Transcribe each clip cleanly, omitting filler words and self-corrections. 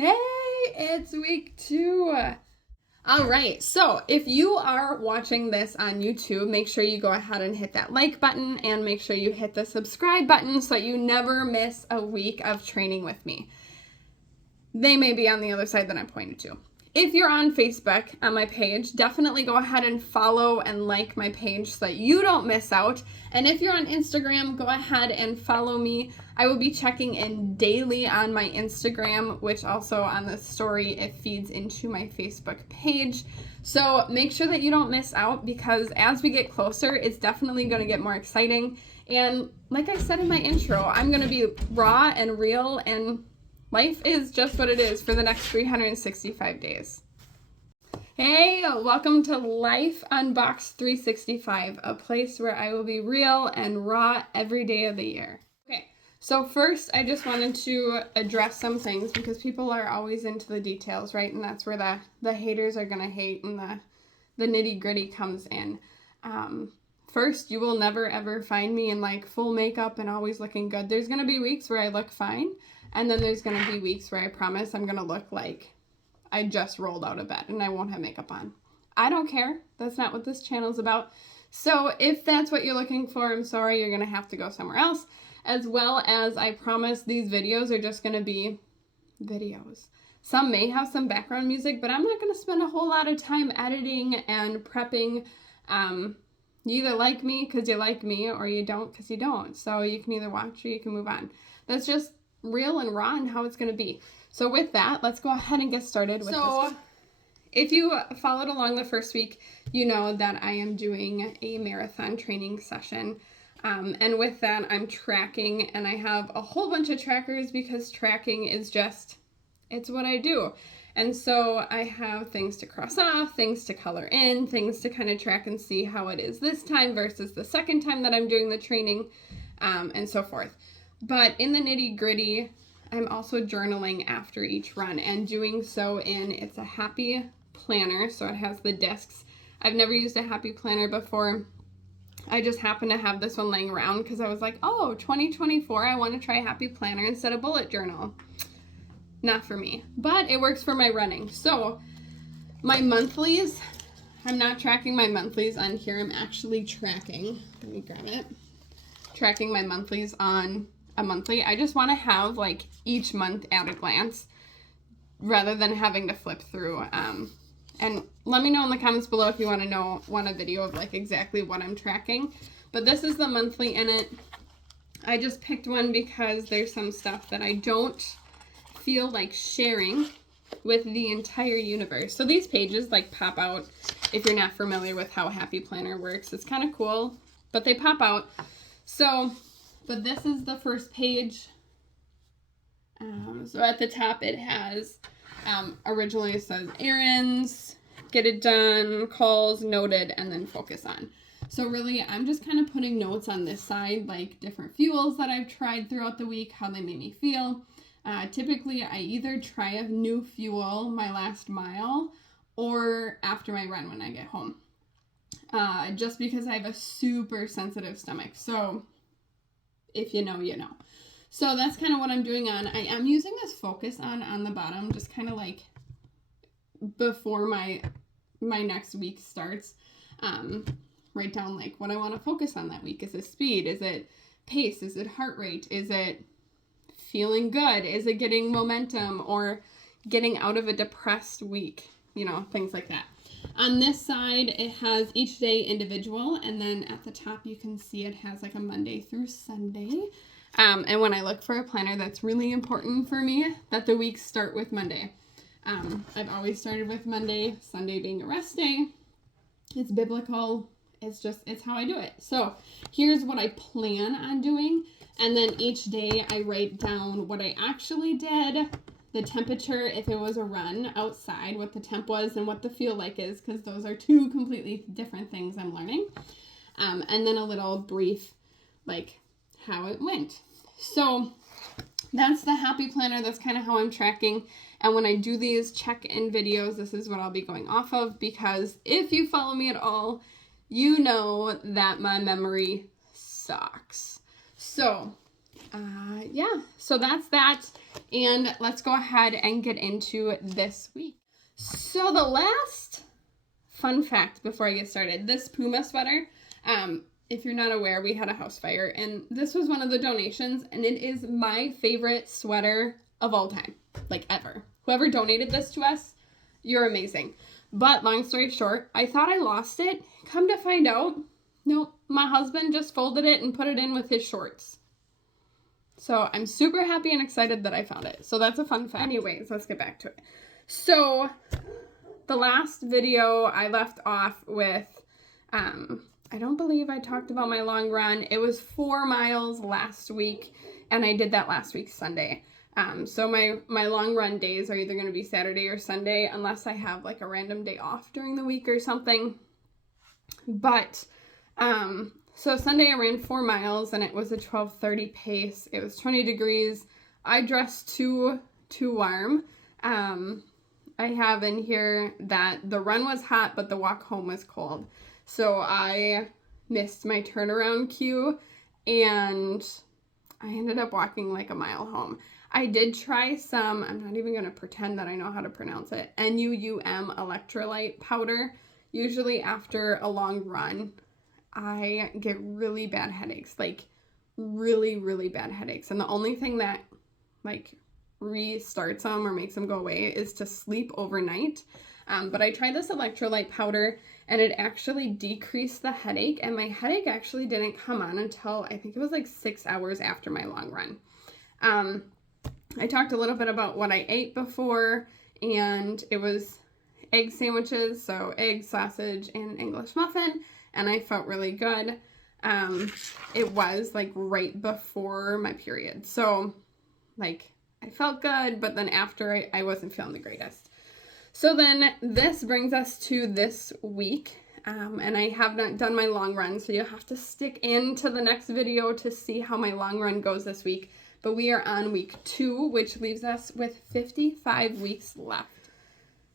Hey, it's week 2. All right, so if you are watching this on YouTube, make sure you go ahead and hit that like button and make sure you hit the subscribe button so you never miss a week of training with me. They may be on the other side that I'm pointing to. If you're on Facebook on my page, definitely go ahead and follow and like my page so that you don't miss out. And if you're on Instagram, go ahead and follow me. I will be checking in daily on my Instagram, which also on the story, it feeds into my Facebook page. So make sure that you don't miss out because as we get closer, it's definitely going to get more exciting. And like I said in my intro, I'm going to be raw and real, and life is just what it is for the next 365 days. Hey, welcome to Life Unboxed 365, a place where I will be real and raw every day of the year. Okay, so first I just wanted to address some things because people are always into the details, right? And that's where the haters are going to hate and the nitty gritty comes in. First, you will never ever find me in like full makeup and always looking good. There's going to be weeks where I look fine. And then there's going to be weeks where I promise I'm going to look like I just rolled out of bed and I won't have makeup on. I don't care. That's not what this channel is about. So if that's what you're looking for, I'm sorry, you're going to have to go somewhere else. As well as I promise these videos are just going to be videos. Some may have some background music, but I'm not going to spend a whole lot of time editing and prepping. You either like me because you like me or you don't because you don't. So you can either watch or you can move on. That's just real and raw and how it's going to be. So with that, let's go ahead and get started with this. If you followed along the first week, you know that I am doing a marathon training session. And with that, I'm tracking, and I have a whole bunch of trackers because tracking is just, it's what I do. And so I have things to cross off, things to color in, things to kind of track and see how it is this time versus the second time that I'm doing the training, and so forth. But in the nitty gritty, I'm also journaling after each run and doing so it's a happy planner. So it has the discs. I've never used a happy planner before. I just happened to have this one laying around because I was like, oh, 2024, I want to try happy planner instead of bullet journal. Not for me, but it works for my running. So my monthlies, I'm not tracking my monthlies on here. I'm actually tracking, let me grab it, tracking my monthlies on a monthly. I just want to have like each month at a glance rather than having to flip through. And let me know in the comments below if you want a video of like exactly what I'm tracking. But this is the monthly in it. I just picked one because there's some stuff that I don't feel like sharing with the entire universe. So these pages like pop out if you're not familiar with how Happy Planner works. It's kind of cool, but they pop out. But this is the first page. So at the top it has, originally it says errands, get it done, calls, noted, and then focus on. So really I'm just kind of putting notes on this side, like different fuels that I've tried throughout the week, how they made me feel. Typically I either try a new fuel my last mile or after my run when I get home. Just because I have a super sensitive stomach. So if you know, you know. So that's kind of what I'm doing on. I am using this focus on the bottom, just kind of like before my next week starts. Write down like what I want to focus on that week. Is it speed? Is it pace? Is it heart rate? Is it feeling good? Is it getting momentum or getting out of a depressed week? You know, things like that. On this side, it has each day individual, and then at the top you can see it has like a Monday through Sunday. And when I look for a planner, that's really important for me that the weeks start with Monday. I've always started with Monday, Sunday being a rest day. It's biblical. It's how I do it. So here's what I plan on doing. And then each day I write down what I actually did, the temperature, if it was a run outside, what the temp was and what the feel like is, because those are two completely different things I'm learning. And then a little brief, like how it went. So that's the happy planner. That's kind of how I'm tracking. And when I do these check-in videos, this is what I'll be going off of, because if you follow me at all, you know that my memory sucks. So yeah, so that's that. And let's go ahead and get into this week. So the last fun fact before I get started, this Puma sweater, if you're not aware, we had a house fire and this was one of the donations, and it is my favorite sweater of all time, like ever. Whoever donated this to us, you're amazing. But long story short, I thought I lost it. Come to find out, nope, my husband just folded it and put it in with his shorts. So I'm super happy and excited that I found it. So that's a fun fact. Anyways, let's get back to it. So the last video I left off with, I don't believe I talked about my long run. It was 4 miles last week, and I did that last week Sunday. So my long run days are either going to be Saturday or Sunday, unless I have like a random day off during the week or something. But, so Sunday I ran 4 miles, and it was a 12:30 pace. It was 20 degrees. I dressed too warm. I have in here that the run was hot, but the walk home was cold. So I missed my turnaround cue, and I ended up walking like a mile home. I did try some, I'm not even going to pretend that I know how to pronounce it, NUUM electrolyte powder. Usually after a long run, I get really bad headaches, like really, really bad headaches. And the only thing that like restarts them or makes them go away is to sleep overnight. But I tried this electrolyte powder, and it actually decreased the headache, and my headache actually didn't come on until I think it was like 6 hours after my long run. I talked a little bit about what I ate before, and it was egg sandwiches, so egg, sausage, and English muffin, and I felt really good. It was like right before my period, so like I felt good, but then after I wasn't feeling the greatest. So then this brings us to this week, and I have not done my long run, so you'll have to stick into the next video to see how my long run goes this week. But we are on week 2, which leaves us with 55 weeks left.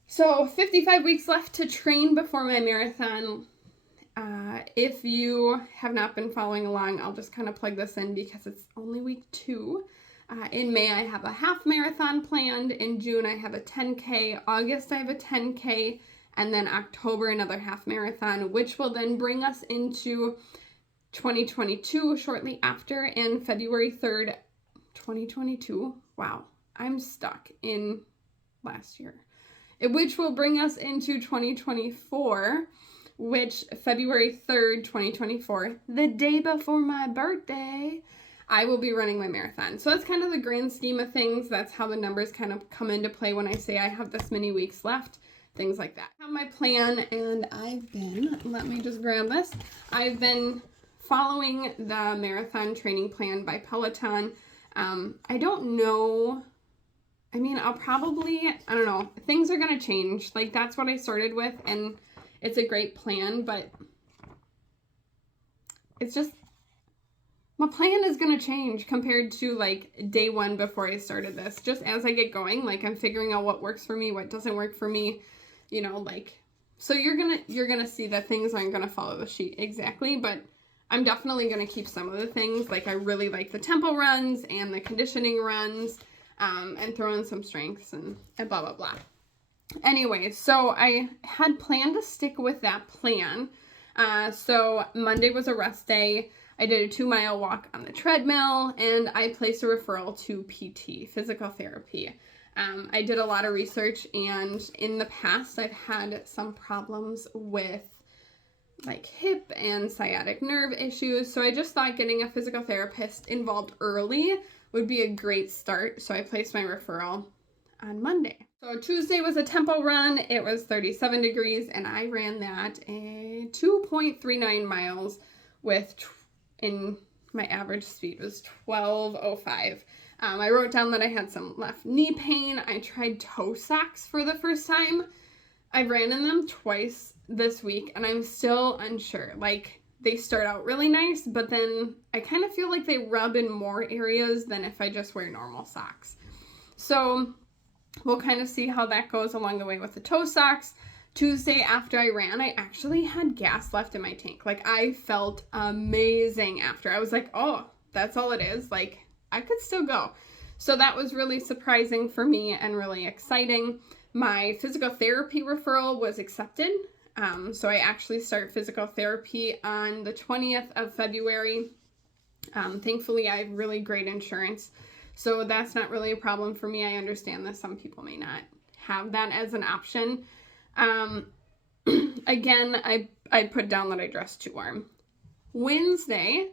So 55 weeks left to train before my marathon. If you have not been following along, I'll just kind of plug this in because it's only week 2. In May, I have a half marathon planned. In June, I have a 10K. August, I have a 10K. And then October, another half marathon, which will then bring us into 2022 shortly after. And February 3rd, 2022. Wow, I'm stuck in last year. Which will bring us into 2024, which February 3rd, 2024, the day before my birthday, I will be running my marathon. So that's kind of the grand scheme of things. That's how the numbers kind of come into play when I say I have this many weeks left, things like that. I have my plan, and let me just grab this. I've been following the marathon training plan by Peloton. I don't know. I mean, I don't know. Things are going to change. Like, that's what I started with, and it's a great plan, but it's just, my plan is going to change compared to, like, day 1 before I started this. Just as I get going, like, I'm figuring out what works for me, what doesn't work for me, you know, like, so you're gonna see that things aren't going to follow the sheet exactly, but I'm definitely going to keep some of the things. Like, I really like the tempo runs and the conditioning runs, and throw in some strengths and blah, blah, blah. Anyway, so I had planned to stick with that plan. So Monday was a rest day. I did a 2-mile walk on the treadmill, and I placed a referral to PT, physical therapy. I did a lot of research, and in the past I've had some problems with like hip and sciatic nerve issues. So I just thought getting a physical therapist involved early would be a great start. So I placed my referral on Monday. So Tuesday was a tempo run. It was 37 degrees, and I ran that a 2.39 miles in my average speed was 12:05. I wrote down that I had some left knee pain. I tried toe socks for the first time. I ran in them twice this week, and I'm still unsure. Like, they start out really nice, but then I kind of feel like they rub in more areas than if I just wear normal socks. So we'll kind of see how that goes along the way with the toe socks. Tuesday after I ran, I actually had gas left in my tank. Like, I felt amazing after. I was like, oh, that's all it is. Like, I could still go. So that was really surprising for me and really exciting. My physical therapy referral was accepted. So I actually start physical therapy on the 20th of February. Thankfully, I have really great insurance. So that's not really a problem for me. I understand that some people may not have that as an option. Again, I put down that I dressed too warm. Wednesday,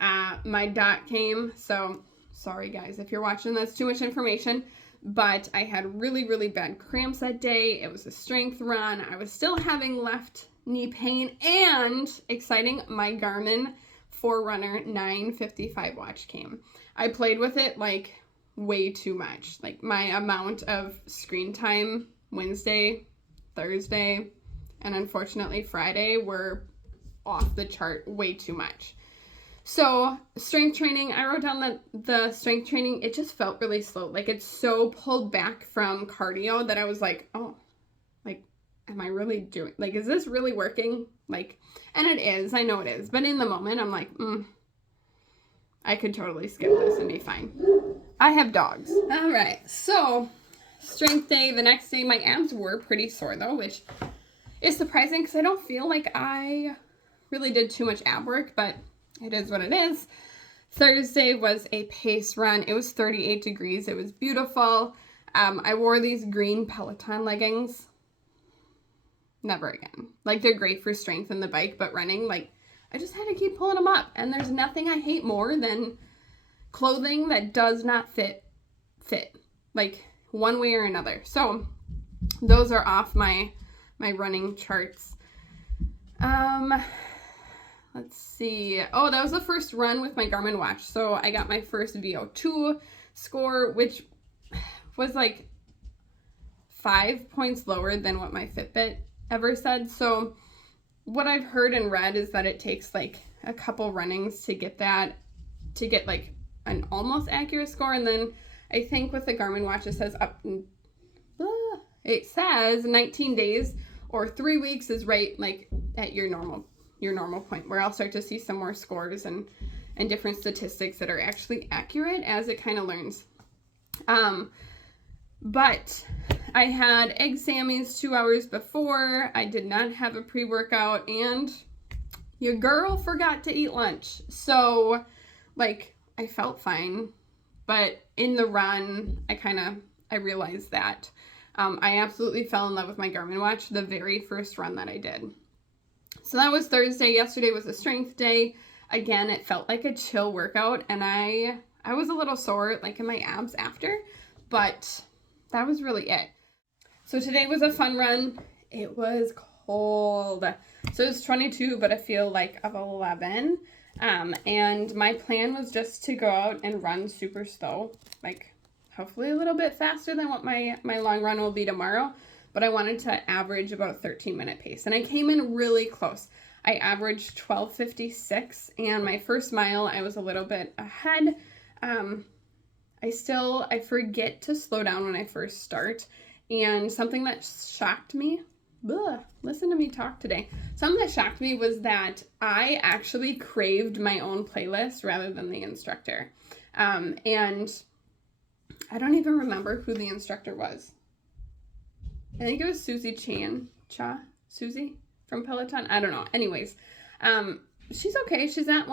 my doc came. So sorry guys, if you're watching, that's too much information. But I had really, really bad cramps that day. It was a strength run. I was still having left knee pain, and exciting, my Garmin Forerunner 955 watch came. I played with it like way too much. Like my amount of screen time Wednesday, Thursday, and unfortunately Friday were off the chart way too much. So strength training, I wrote down that the strength training, it just felt really slow. Like it's so pulled back from cardio that I was like, oh, like, am I really doing, like, is this really working? Like, and it is, I know it is. But in the moment, I'm like, I could totally skip this and be fine. I have dogs. All right, so strength day, the next day, my abs were pretty sore though, which is surprising because I don't feel like I really did too much ab work, but it is what it is. Thursday was a pace run. It was 38 degrees. It was beautiful. I wore these green Peloton leggings. Never again. Like, they're great for strength in the bike, but running, like, I just had to keep pulling them up. And there's nothing I hate more than clothing that does not fit, like, one way or another. So those are off my running charts. Let's see. Oh, that was the first run with my Garmin watch. So I got my first VO2 score, which was like 5 points lower than what my Fitbit ever said. So what I've heard and read is that it takes like a couple runnings to get that, to get like an almost accurate score. And then I think with the Garmin watch, it says 19 days or 3 weeks is right like at your normal point, where I'll start to see some more scores and different statistics that are actually accurate as it kind of learns. But I had egg Sammys 2 hours before. I did not have a pre-workout, and your girl forgot to eat lunch. So like I felt fine, but in the run, I realized that I absolutely fell in love with my Garmin watch the very first run that I did. So that was Thursday. Yesterday was a strength day. Again, it felt like a chill workout, and I was a little sore like in my abs after, but that was really it. So today was a fun run. It was cold. So it was 22, but I feel like of 11. And my plan was just to go out and run super slow, like hopefully a little bit faster than what my long run will be tomorrow. But I wanted to average about a 13-minute pace. And I came in really close. I averaged 12:56, and my first mile, I was a little bit ahead. I forget to slow down when I first start. And something that shocked me, listen to me talk today. Something that shocked me was that I actually craved my own playlist rather than the instructor. And I don't even remember who the instructor was. I think it was Susie Susie from Peloton. I don't know. Anyways, she's okay. She's not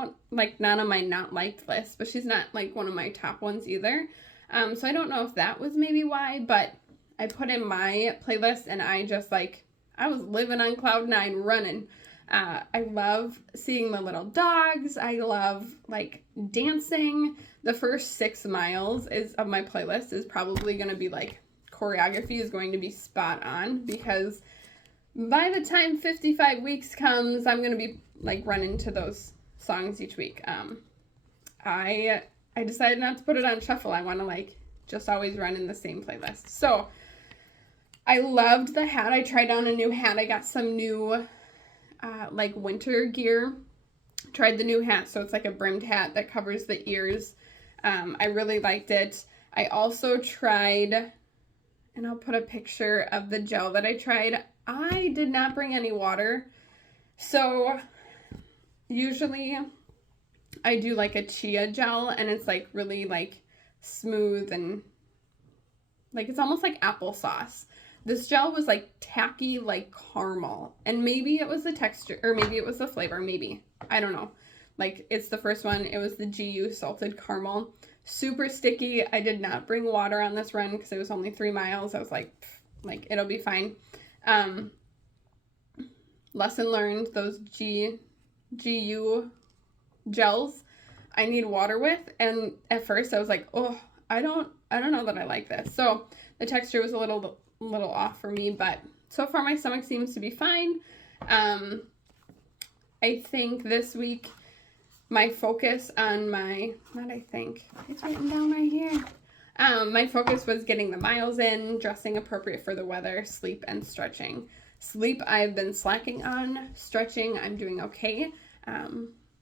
none of my not liked lists, but she's not like one of my top ones either. So I don't know if that was maybe why, but I put in my playlist and I was living on cloud 9 running. I love seeing the little dogs. I love like dancing. The first 6 miles of my playlist is probably going to be like, choreography is going to be spot on, because by the time 55 weeks comes, I'm going to be like running to those songs each week. I decided not to put it on shuffle. I want to like just always run in the same playlist. So I loved the hat. I tried on a new hat. I got some new like winter gear. Tried the new hat. So it's like a brimmed hat that covers the ears. I really liked it. I also tried, and I'll put a picture of the gel that I tried. I did not bring any water. So usually I do like a chia gel, and it's like really like smooth and like it's almost like applesauce. This gel was like tacky, like caramel, and maybe it was the texture, or maybe it was the flavor, maybe. I don't know. Like, it's the first one. It was the GU salted caramel. Super sticky. I did not bring water on this run because it was only 3 miles. I was like, it'll be fine. Lesson learned, those GU gels I need water with, and at first I was like, oh, I don't know that I like this. So the texture was a little off for me, but so far my stomach seems to be fine. I think this week my focus on it's written down right here. My focus was getting the miles in, dressing appropriate for the weather, sleep, and stretching. Sleep, I've been slacking on. Stretching, I'm doing okay.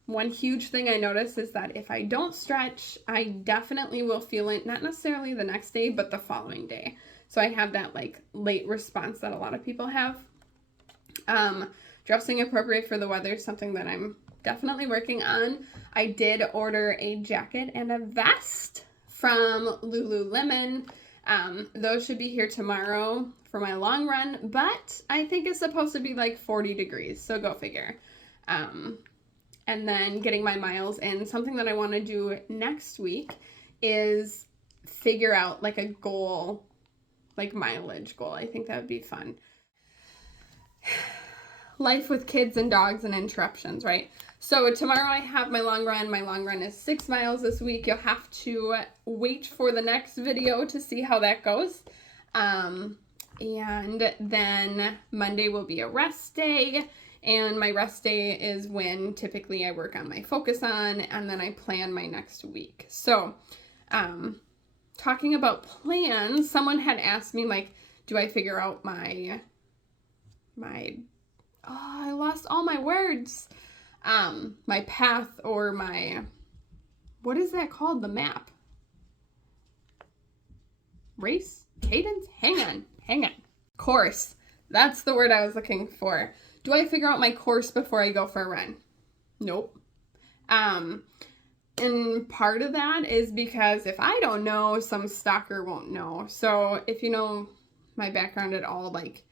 One huge thing I noticed is that if I don't stretch, I definitely will feel it, not necessarily the next day, but the following day. So I have that like late response that a lot of people have. Dressing appropriate for the weather is something that I'm definitely working on. I did order a jacket and a vest from Lululemon. Those should be here tomorrow for my long run, but I think it's supposed to be like 40 degrees, so go figure. And then getting my miles in. Something that I want to do next week is figure out like a goal, like mileage goal. I think that would be fun. Life with kids and dogs and interruptions, right? So tomorrow I have my long run. My long run is 6 miles this week. You'll have to wait for the next video to see how that goes. And then Monday will be a rest day. And my rest day is when typically I work on my focus on, and then I plan my next week. So, talking about plans, someone had asked me, like, do I figure out I lost all my words. My path or what is that called? The map. Race? Cadence? Hang on. Course. That's the word I was looking for. Do I figure out my course before I go for a run? Nope. And part of that is because if I don't know, some stalker won't know. So if you know my background at all, like,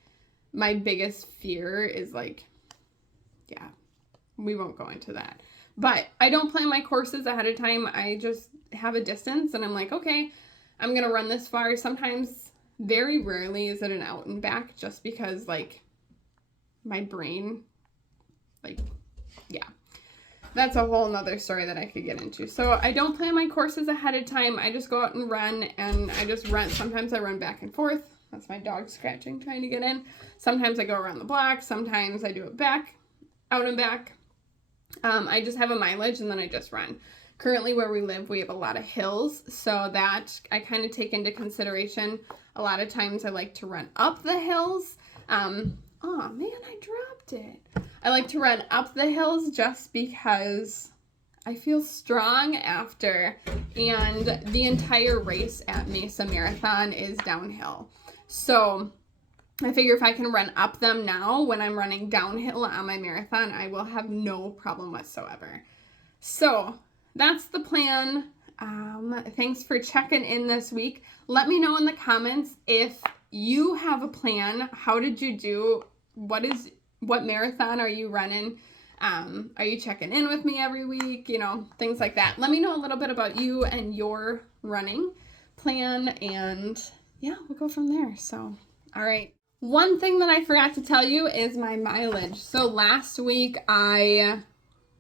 my biggest fear is like, yeah, we won't go into that. But I don't plan my courses ahead of time. I just have a distance and I'm like, okay, I'm going to run this far. Sometimes, very rarely is it an out and back, just because like my brain, like, yeah, that's a whole nother story that I could get into. So I don't plan my courses ahead of time. I just go out and run, and I just run. Sometimes I run back and forth. That's my dog scratching, trying to get in. Sometimes I go around the block. Sometimes I do it out and back. I just have a mileage and then I just run. Currently where we live, we have a lot of hills, so that I kind of take into consideration. A lot of times I like to run up the hills. Oh man, I dropped it. I like to run up the hills just because I feel strong after, and the entire race at Mesa Marathon is downhill. So I figure if I can run up them now when I'm running downhill on my marathon, I will have no problem whatsoever. So that's the plan. Thanks for checking in this week. Let me know in the comments if you have a plan. How did you do? What marathon are you running? Are you checking in with me every week? You know, things like that. Let me know a little bit about you and your running plan, and yeah, we'll go from there. So, all right. One thing that I forgot to tell you is my mileage. So last week I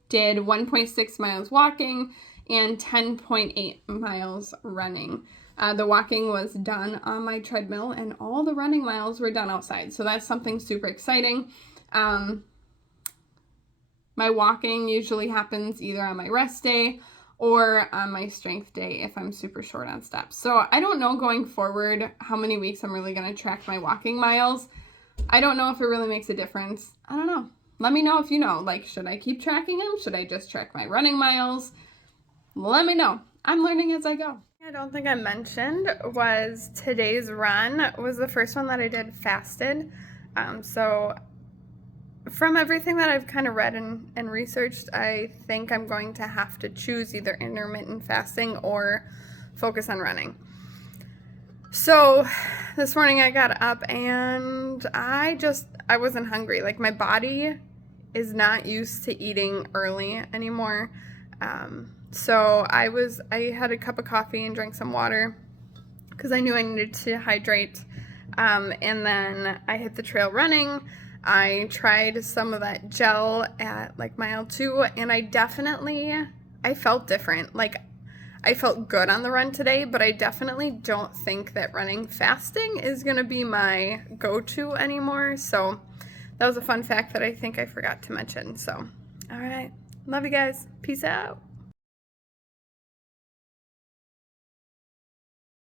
did 1.6 miles walking and 10.8 miles running. The walking was done on my treadmill, and all the running miles were done outside. So that's something super exciting. My walking usually happens either on my rest day or on my strength day if I'm super short on steps. So I don't know going forward how many weeks I'm really going to track my walking miles. I don't know if it really makes a difference. I don't know. Let me know if you know. Like, should I keep tracking them? Should I just track my running miles? Let me know. I'm learning as I go. I don't think I mentioned was today's run was the first one that I did fasted. So from everything that I've kind of read and researched, I think I'm going to have to choose either intermittent fasting or focus on running. So this morning I got up and I wasn't hungry. Like, my body is not used to eating early anymore. So I had a cup of coffee and drank some water because I knew I needed to hydrate. And then I hit the trail running. I tried some of that gel at like mile 2, and I felt different. Like, I felt good on the run today, but I definitely don't think that running fasting is going to be my go-to anymore. So that was a fun fact that I think I forgot to mention. So, all right. Love you guys. Peace out.